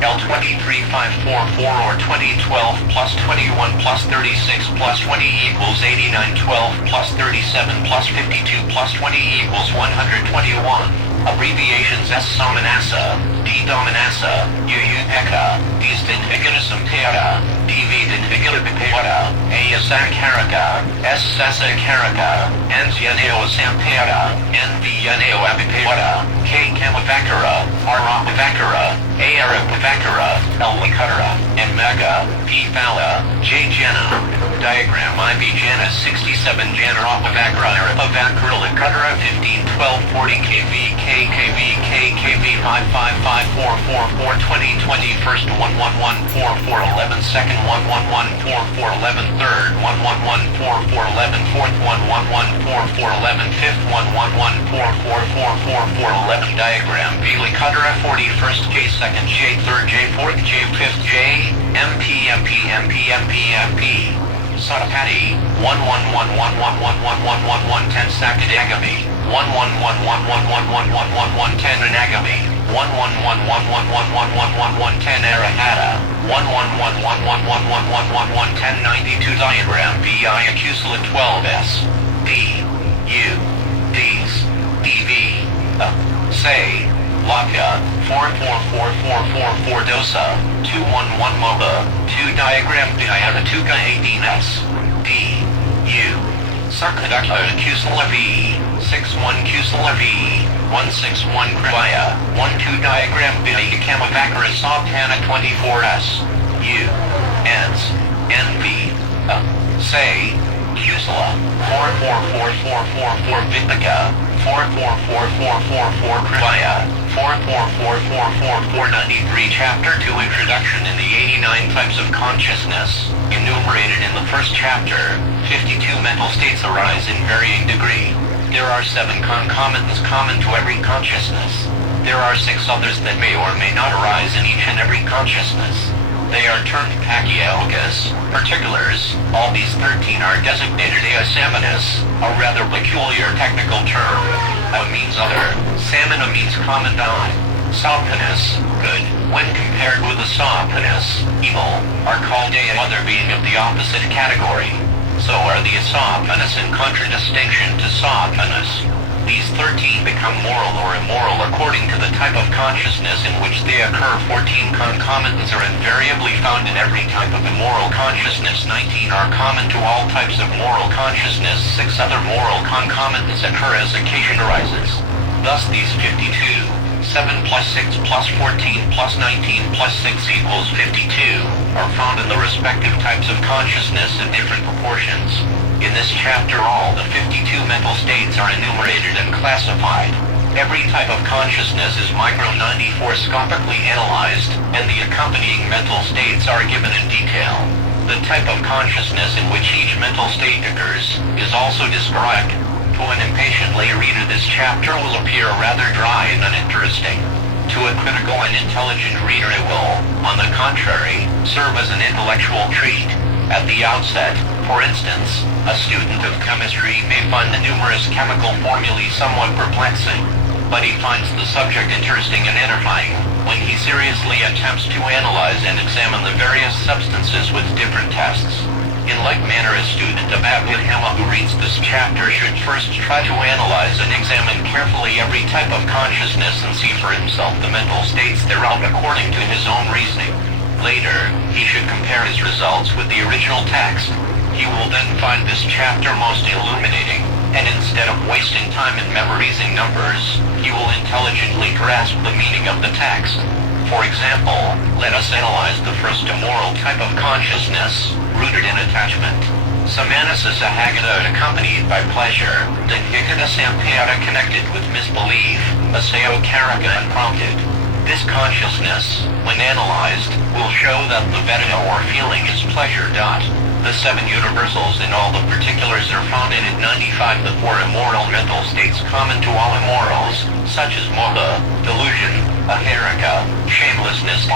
L23544 or 2012 plus 21 plus 36 plus 20 equals 8912 plus 37 plus 52 plus 20 equals 121. Abbreviations S. Samanasa, D. Dominasa, UU Pekka, D. Stinviganasam Teara, DV Dinvigalabipewada, A. Asakaraka, S. Sasakaraka, N. Yaneo Sampera, N. V. Yaneo Abipewada, K. Kamavakara, R. Rapavakara, A. Arapavakara, L. Lakutara, and Mega, P. Phala, J. Jana. Diagram IV Jana 67 Jana Rapavakara Arapavakara Lakutara 15 12 40 KV KKV KKV 555 444 20 20 first 111 44 11 second 111 44 11 third 111 44 11 fourth 111 44 11 fifth 111 44 11 diagram V Lakutara 40 first J second J third J fourth J fifth J MP MP MP MP MP Satapati 11111111110 Sakadagami 11111111110 Anagami 11111111110 Arahata 11111111110 diagram VI Acusala 12S D U Ds DV Say Laka 444444 Dosa 211 MOBA 2 diagram Diaratuka 18S D U Sakadaka Kusala V 61 Kusala V 161 Kriya 12 diagram Vidya Kamavakara Sabhana 24S U Ns NV Say Kusala 444444 Vipaka 444444 Kriya 44444493 Chapter 2 Introduction in the 89 Types of Consciousness. Enumerated in the first chapter, 52 mental states arise in varying degree. There are 7 concomitants common to every consciousness. There are 6 others that may or may not arise in each and every consciousness. They are termed pakyalkas, particulars. All these 13 are designated asamanas, a rather peculiar technical term. Means other, samana means commandant. Sapanas, good, when compared with the sapanas, evil, are called other being of the opposite category. So are the asapanas in contradistinction to sapanas. These 13 become moral or immoral according to the type of consciousness in which they occur. 14 concomitants are invariably found in every type of immoral consciousness. 19 are common to all types of moral consciousness. 6 other moral concomitants occur as occasion arises. Thus these 52, 7 plus 6 plus 14 plus 19 plus 6 equals 52, are found in the respective types of consciousness in different proportions. In this chapter all the 52 mental states are enumerated and classified. Every type of consciousness is micro-94scopically analyzed, and the accompanying mental states are given in detail. The type of consciousness in which each mental state occurs is also described. To an impatient lay reader, this chapter will appear rather dry and uninteresting. To a critical and intelligent reader it will, on the contrary, serve as an intellectual treat. At the outset, for instance, a student of chemistry may find the numerous chemical formulae somewhat perplexing, but he finds the subject interesting and edifying when he seriously attempts to analyze and examine the various substances with different tests. In like manner, a student of Abhiddhamma who reads this chapter should first try to analyze and examine carefully every type of consciousness and see for himself the mental states thereof according to his own reasoning. Later, he should compare his results with the original text. He will then find this chapter most illuminating, and instead of wasting time in memorizing numbers, he will intelligently grasp the meaning of the text. For example, let us analyze the first immoral type of consciousness, rooted in attachment. Samanasasa hagata accompanied by pleasure, dhyikata sampayata connected with misbelief, aseo karaka unprompted. This consciousness, when analyzed, will show that the vedana or feeling is pleasure. The 7 universals in all the particulars are found in 95 the 4 immoral mental states common to all immorals, such as moha, delusion, aharika, shamelessness,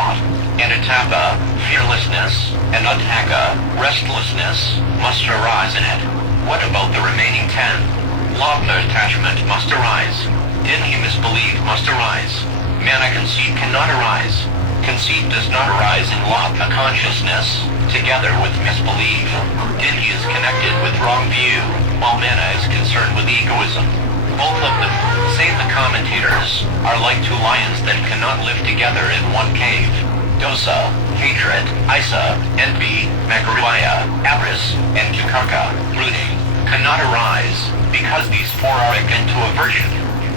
anatapa, fearlessness, and uddhaka, restlessness, must arise in it. What about the remaining 10? Lobha attachment must arise. Dinhi misbelief must arise. Mana conceit cannot arise. Conceit does not arise in lobha consciousness, together with misbelief. Dinhi is connected with wrong view, while mana is concerned with egoism. Both of them, say the commentators, are like 2 lions that cannot live together in one cave. Dosa, hatred, isa, envy, makaruvaya, avarice, and kukaka, brooding, cannot arise, because these 4 are akin to aversion.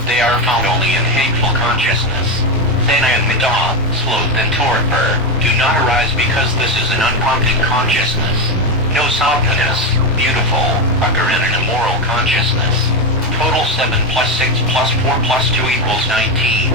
They are found only in hateful consciousness. Thena and Midah, sloth and torpor, do not arise because this is an unprompted consciousness. No softness, beautiful, occur in an immoral consciousness. Total 7 plus 6 plus 4 plus 2 equals 19.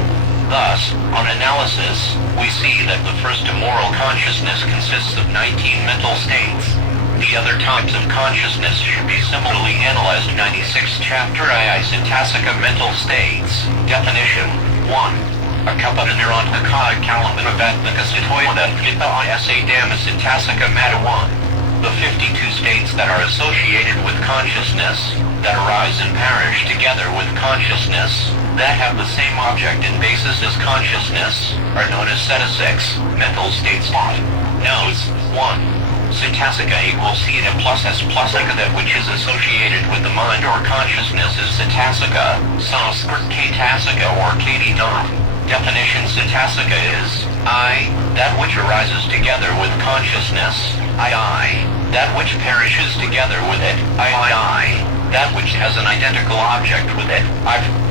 Thus, on analysis, we see that the first immoral consciousness consists of 19 mental states. The other types of consciousness should be similarly analyzed. 96th chapter II Siddhasika mental states. Definition 1. Akapada Niranthaka Kalamanavatmaka Sitoyana Vita Isa Dhamma Siddhasika Mata 1. The 52 states that are associated with consciousness, that arise and perish together with consciousness, that have the same object and basis as consciousness, are known as Siddhasics, mental states. Notes 1. Siddhasika equals theta plus s plus ika. That which is associated with the mind or consciousness is Siddhasika, Sanskrit Kaitasika or Kati not. Definition: Siddhasika is I, that which arises together with consciousness, I, that which perishes together with it, I, that which has an identical object with it,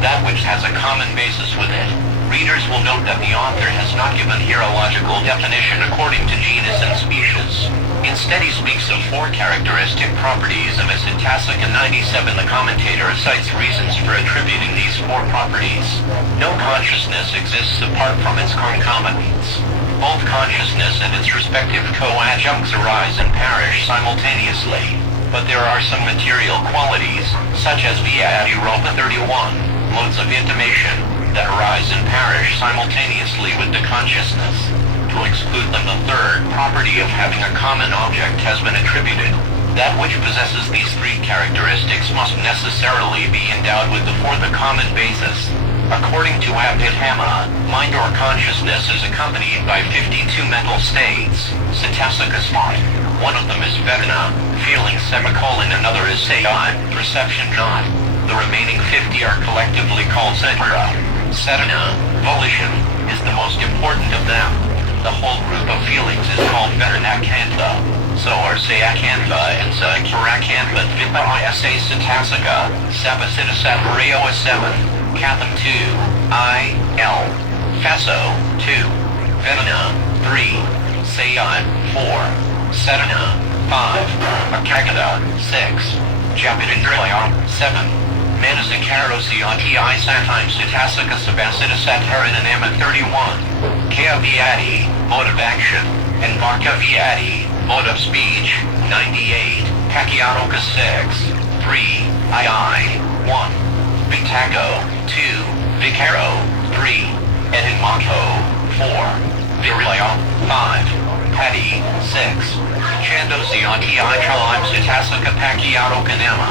that which has a common basis with it. Readers will note that the author has not given here a logical definition according to genus and species. Instead, he speaks of 4 characteristic properties of a Siddhasika. 97 The commentator cites reasons for attributing these 4 properties. No consciousness exists apart from its concomitants. Both consciousness and its respective co-adjuncts arise and perish simultaneously. But there are some material qualities, such as via Adiropa 31, modes of intimation, that arise and perish simultaneously with the consciousness. To exclude them, the 3rd property of having a common object has been attributed. That which possesses these 3 characteristics must necessarily be endowed with the 4th, a common basis. According to Abhiddhamma, mind or consciousness is accompanied by 52 mental states, Siddhasika spot. One of them is vedana, feeling, another is saya, perception not. The remaining 50 are collectively called sattva. Sedana, volition, is the most important of them. The whole group of feelings is called vedanakantha. So are sayakantha and sakirakantha. Vipa isa siddhasika, sapasita sapareo 7. Katham 2, I, L. Faso 2. Vedana 3. Sayan 4. Sedana 5. Akagata 6. Japidindraya 7. Manasikarosyati I Sathime Siddhasika Sabasita Satharananama 31. Kayavyadi, mode of action, and Varkavyadi, mode of speech, 98. Kakyaroka 6. 3. I, 1. 1. Vitago, 2. Vicaro, 3. Edinmonto, 4. Virilio, 5. Petty, 6. Chandozianti Ichalim Sitasica Pacchiato Canema.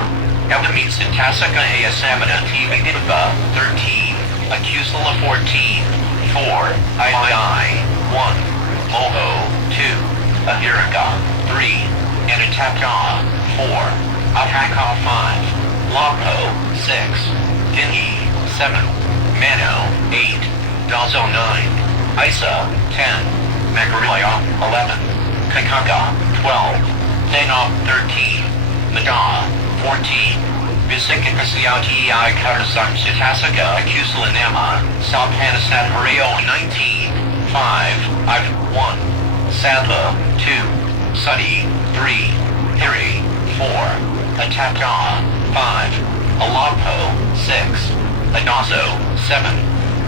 Evamit Sitasica Easamina Tividiva, 13. Acusula, 14. 4. III, 1. Moho, 2. Ahirika, 3. Anatapta, 4. Ataka, 5. Lapo, 6. Dingi, 7. Mano, 8. Dazo, 9. Isa, 10. Magarilaya, 11. Kakaka, 12. Thanop, 13. Mada, 14. Visikikasiauti I Katasam Sitasaka Acusalanama, Sabhanasat Hareo, 19. 5. Iv, 1. Sadla, 2. Sadi, 3. Hiri, 4. Atapta, 5. Alapo, 6. Adazo, 7.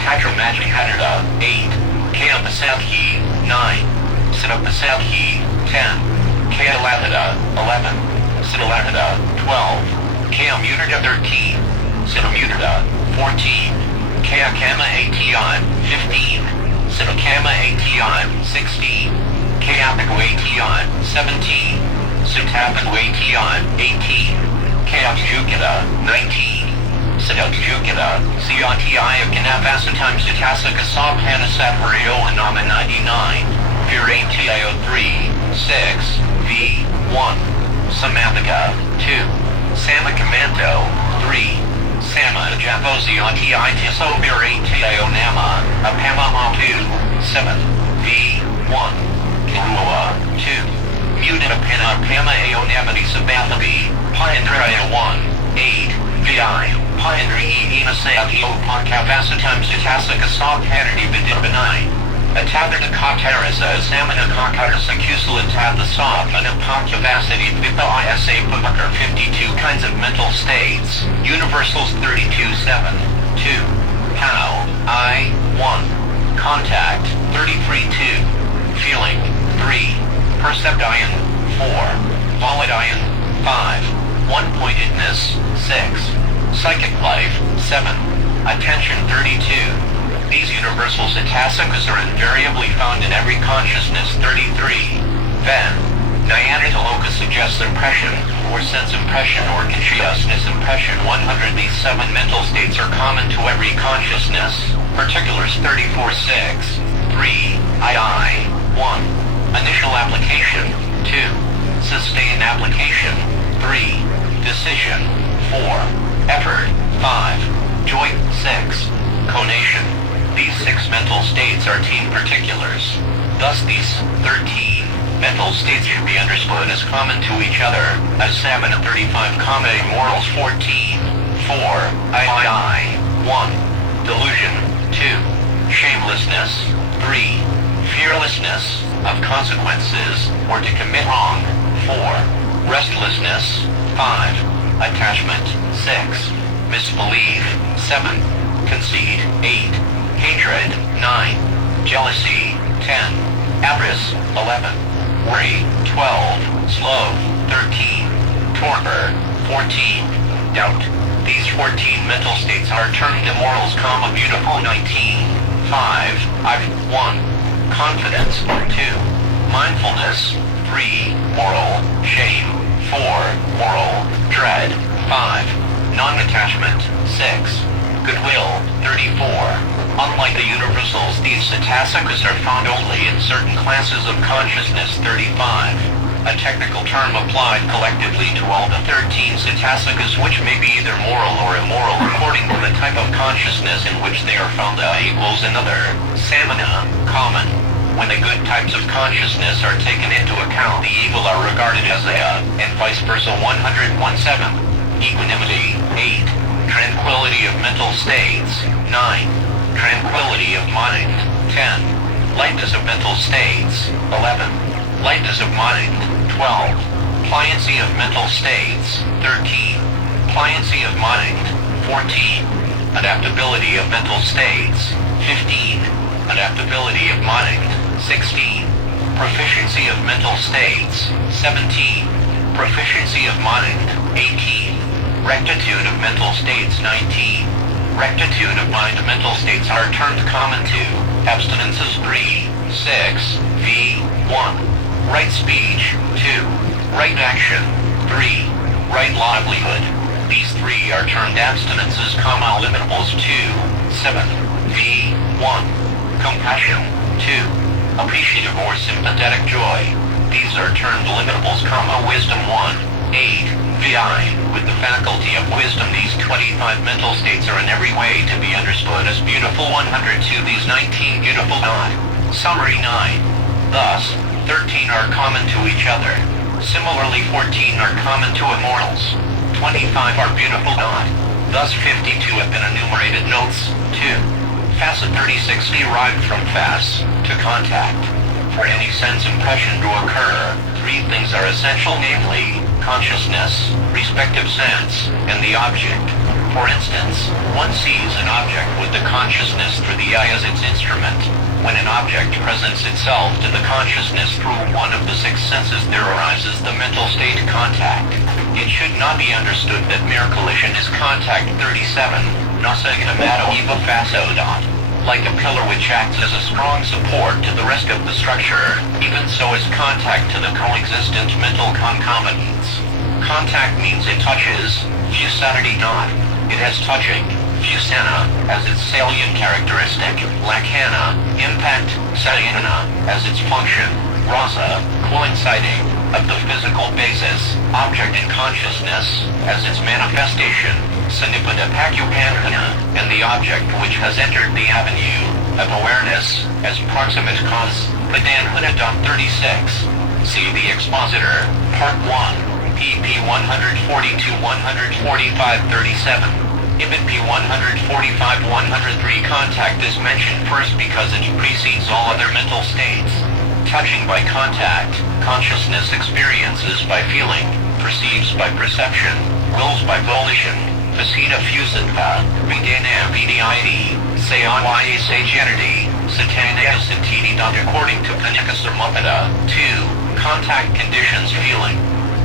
Katramaji Hadarda, 8. Kayapasadhi, 9. Siddhapasadhi, 10. Kayalatada, 11. Siddhalatada, 12. Kayamutada, 13. Siddhamutada, 14. Kayakama Ation, 15. Siddhakama Ation, 16. Kayapaku Ation, 17. Sutapaku Ation, 18. Kayapjukita, 19. Siddhapjukita, Siati of Kanapasatime Sitasaka Sabhanasat Hareo Anama, 99. Viratio, 3. 6. V. 1. Samathika, 2. Samakamanto, 3. Sama Japosianti Itiso Viratio Nama, Apama 2. 7. V. 1. Kilua, 2. Mudinapana Pama Aonamati Sabathabi, Pyandraya 1. 8. Vi. Pyandri Inasatio Pankavasatime Sitasaka Sabhanati Vidibba 9. Atabata Katarasa Samana Kakarasa Kusalatata Sabana Pankavasati Vipa Isa Pupakar 52 kinds of mental states. Universals 32 7. 2. How, I, 1. Contact 33 2. Feeling 3. Perception 4. Volidion 5. One-pointedness 6. Psychic life 7. Attention 32. These universal Sitasikas are invariably found in every consciousness 33. Then, Nyanataloka suggests impression, or sense impression, or consciousness impression 100. These 7 mental states are common to every consciousness. Particulars 34 6. 3. II. 1. Initial application 2. Sustained application 3. Decision 4. Effort 5. Joint 6. Conation. These 6 mental states are team particulars. Thus these 13 mental states should be understood as common to each other, as Salmon 35, Morals 14. 4. II. 1. Delusion 2. Shamelessness 3. Fearlessness of consequences, or to commit wrong 4. Restlessness 5. Attachment 6. Misbelief 7. Conceit 8. Hatred 9. Jealousy 10. Avarice 11. Worry 12. Sloth 13. Torpor 14. Doubt. These 14 mental states are termed immorals, beautiful 19. 5. I 1. Confidence 2. Mindfulness 3. Moral shame 4. Moral dread 5. Non-attachment 6. Goodwill 34. Unlike the universals, these Sitasikas are found only in certain classes of consciousness 35. A technical term applied collectively to all the 13 Sitasikas, which may be either moral or immoral according to the type of consciousness in which they are found. Equals another. Samana, common. When the good types of consciousness are taken into account, the evil are regarded as and vice versa. 101.7. Equanimity 8. Tranquility of mental states 9. Tranquility of mind 10. Lightness of mental states 11. Lightness of mind 12. Pliancy of mental states 13. Pliancy of mind 14. Adaptability of mental states 15. Adaptability of mind 16. Proficiency of mental states 17. Proficiency of mind 18. Rectitude of mental states 19. Rectitude of mind mental states are termed common to abstinences 3, 6, v. 1. Right speech 2. Right action 3. Right livelihood. These three are termed abstinences, limitables 2, 7, v. 1. Compassion 2. Appreciative or sympathetic joy. These are termed limitables, wisdom 1, 8, vi. With the faculty of wisdom, these 25 mental states are in every way to be understood as beautiful. 102. These 19 beautiful God. Summary 9. Thus, 13 are common to each other. Similarly, 14 are common to immortals. 25 are beautiful God. Thus 52 have been enumerated. Notes 2. Facet 36 derived from face, to contact. For any sense impression to occur, three things are essential, namely, consciousness, respective sense, and the object. For instance, one sees an object with the consciousness through the eye as its instrument. When an object presents itself to the consciousness through one of the six senses, there arises the mental state contact. It should not be understood that mere collision is contact. 37. Nasa ignomato eva faso dot. Like a pillar which acts as a strong support to the rest of the structure, even so is contact to the coexistent mental concomitants. Contact means it touches, fusanity not. It has touching, fusana, as its salient characteristic, lacana, impact, sayana, as its function, rasa, coinciding, of the physical basis, object in consciousness, as its manifestation, sanipada pacupanhana, and the object which has entered the avenue of awareness, as proximate cause. Padanhana. 36. See the expositor, Part 1, pp 142-145-37. Ibid p 145-103. Contact is mentioned first because it precedes all other mental states. Touching by contact, consciousness experiences by feeling, perceives by perception, wills by volition, faceta fusita, videna vidi, sayonye sajanity, satana santiti. According to Panicasarmapada. 2. Contact conditions feeling.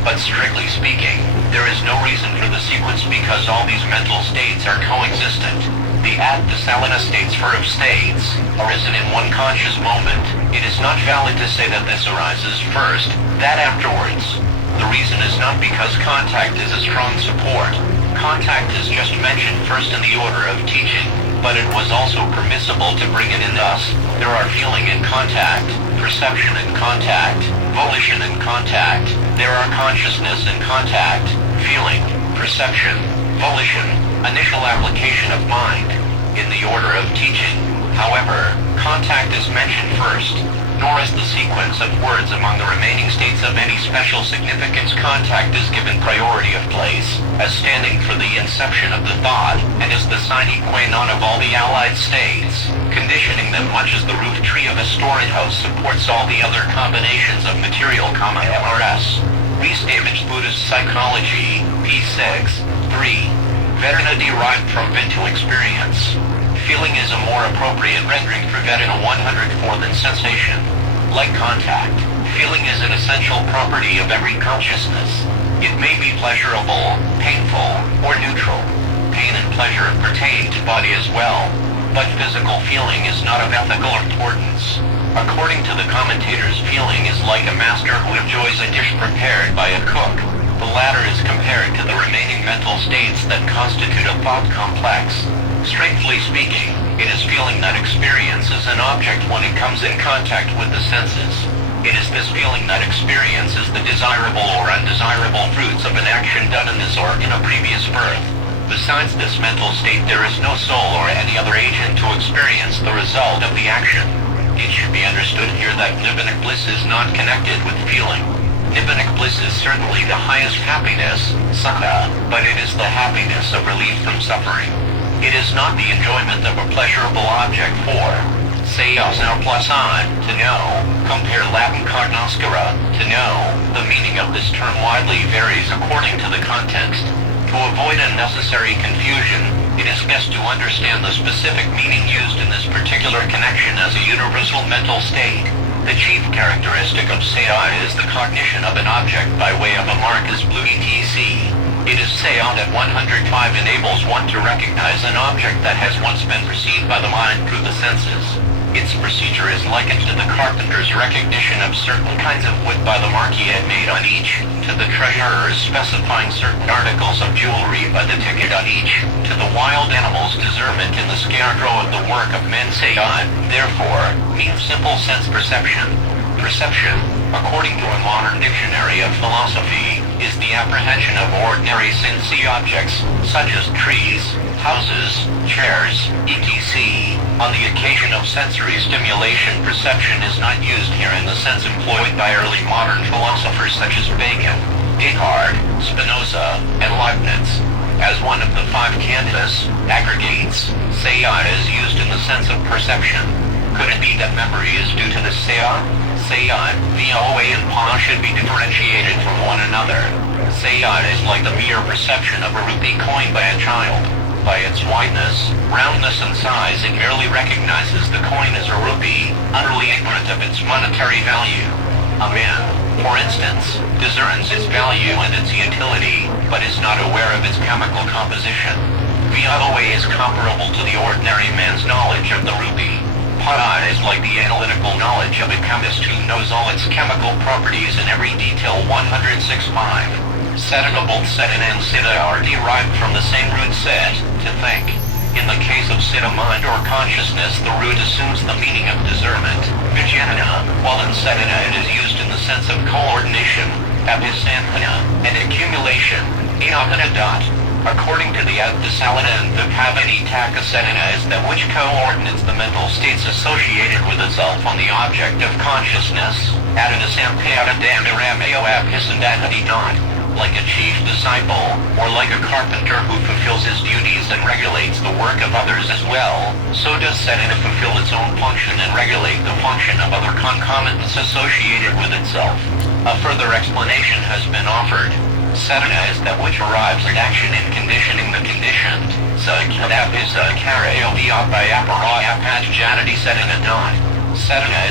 But strictly speaking, there is no reason for the sequence because all these mental states are coexistent. The Abhiddhamma states of states arisen in one conscious moment. It is not valid to say that this arises first, that afterwards. The reason is not because contact is a strong support. Contact is just mentioned first in the order of teaching, but it was also permissible to bring it in. Thus, there are feeling in contact, perception in contact, volition in contact. There are consciousness in contact, feeling, perception, volition, initial application of mind, in the order of teaching. However, contact is mentioned first, nor is the sequence of words among the remaining states of any special significance. Contact is given priority of place, as standing for the inception of the thought, and is the sine qua non of all the allied states, conditioning them much as the roof tree of a storehouse supports all the other combinations of material, MRS. Reese David's Buddhist Psychology, p6, 3. Vedana derived from Vintu experience. Feeling is a more appropriate rendering for Vedana 104 than sensation. Like contact, feeling is an essential property of every consciousness. It may be pleasurable, painful, or neutral. Pain and pleasure pertain to body as well, but physical feeling is not of ethical importance. According to the commentators, feeling is like a master who enjoys a dish prepared by a cook. The latter is compared to the remaining mental states that constitute a thought complex. Strictly speaking, it is feeling that experiences an object when it comes in contact with the senses. It is this feeling that experiences the desirable or undesirable fruits of an action done in this or in a previous birth. Besides this mental state, there is no soul or any other agent to experience the result of the action. It should be understood here that nibbanic bliss is not connected with feeling. Nibbanic bliss is certainly the highest happiness, sukha, but it is the happiness of relief from suffering. It is not the enjoyment of a pleasurable object. For, say now plus on, to know, compare Latin cognoscere, to know. The meaning of this term widely varies according to the context. To avoid unnecessary confusion, it is best to understand the specific meaning used in this particular connection as a universal mental state. The chief characteristic of Saya is the cognition of an object by way of a mark as blue etc. It is Seon at 105 enables one to recognize an object that has once been perceived by the mind through the senses. Its procedure is likened to the carpenter's recognition of certain kinds of wood by the mark he had made on each, to the treasurer's specifying certain articles of jewelry by the ticket on each, to the wild animal's discernment in the scarecrow of the work of men. Seon, therefore, means simple sense perception. Perception, according to a modern dictionary of philosophy, is the apprehension of ordinary sensey objects, such as trees, houses, chairs, etc. On the occasion of sensory stimulation, perception is not used here in the sense employed by early modern philosophers such as Bacon, Descartes, Spinoza, and Leibniz. As one of the five candidates, aggregates, seon is used in the sense of perception. Could it be that memory is due to the seon? Seon, VOA and Pa should be differentiated from one another. Seon is like the mere perception of a rupee coin by a child. By its wideness, roundness and size, it merely recognizes the coin as a rupee, utterly ignorant of its monetary value. A man, for instance, discerns its value and its utility, but is not aware of its chemical composition. VOA is comparable to the ordinary man's knowledge of the rupee. Pa is like the analytical knowledge of a chemist who knows all its chemical properties in every detail. 106.5. Sedana both sedana and siddha are derived from the same root sed, to think. In the case of siddha mind or consciousness, the root assumes the meaning of discernment, vijnana, while in sedana it is used in the sense of coordination, abhisanthana, and accumulation, dot. According to the Abhiddhamma and the Pavanitaka sedana is that which coordinates the mental states associated with itself on the object of consciousness, dot. Like a chief disciple, or like a carpenter who fulfills his duties and regulates the work of others as well, so does sedana fulfill its own function and regulate the function of other concomitants associated with itself. A further explanation has been offered. Sedana is that which arrives at action in conditioning the conditioned. Sedana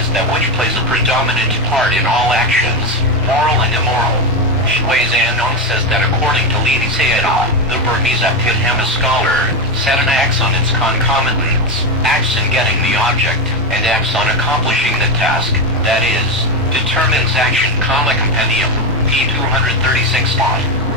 is that which plays a predominant part in all actions, moral and immoral. Shui Zhanong says that according to Ledi Sayadaw, the Burmese Abhiddhamma scholar, sedana acts on its concomitants, acts in getting the object, and acts on accomplishing the task, that is, determines action, compendium, p. 236.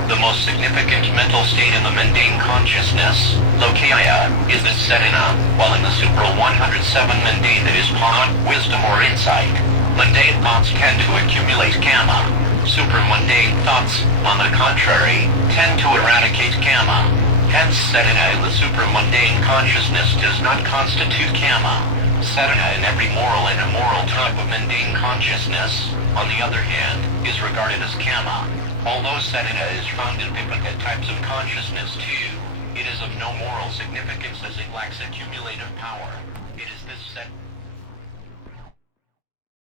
The most significant mental state in the mundane consciousness, lokaya, is the sedana, while in the supra 107 mundane it is pa, wisdom or insight. Mundane thoughts tend to accumulate kama. Supramundane thoughts, on the contrary, tend to eradicate kama. Hence sedana in the supramundane consciousness does not constitute kama. Sedana in every moral and immoral type of mundane consciousness, on the other hand, is regarded as kama. Although sedana is found in duplicate types of consciousness too, it is of no moral significance as it lacks accumulative power. It is this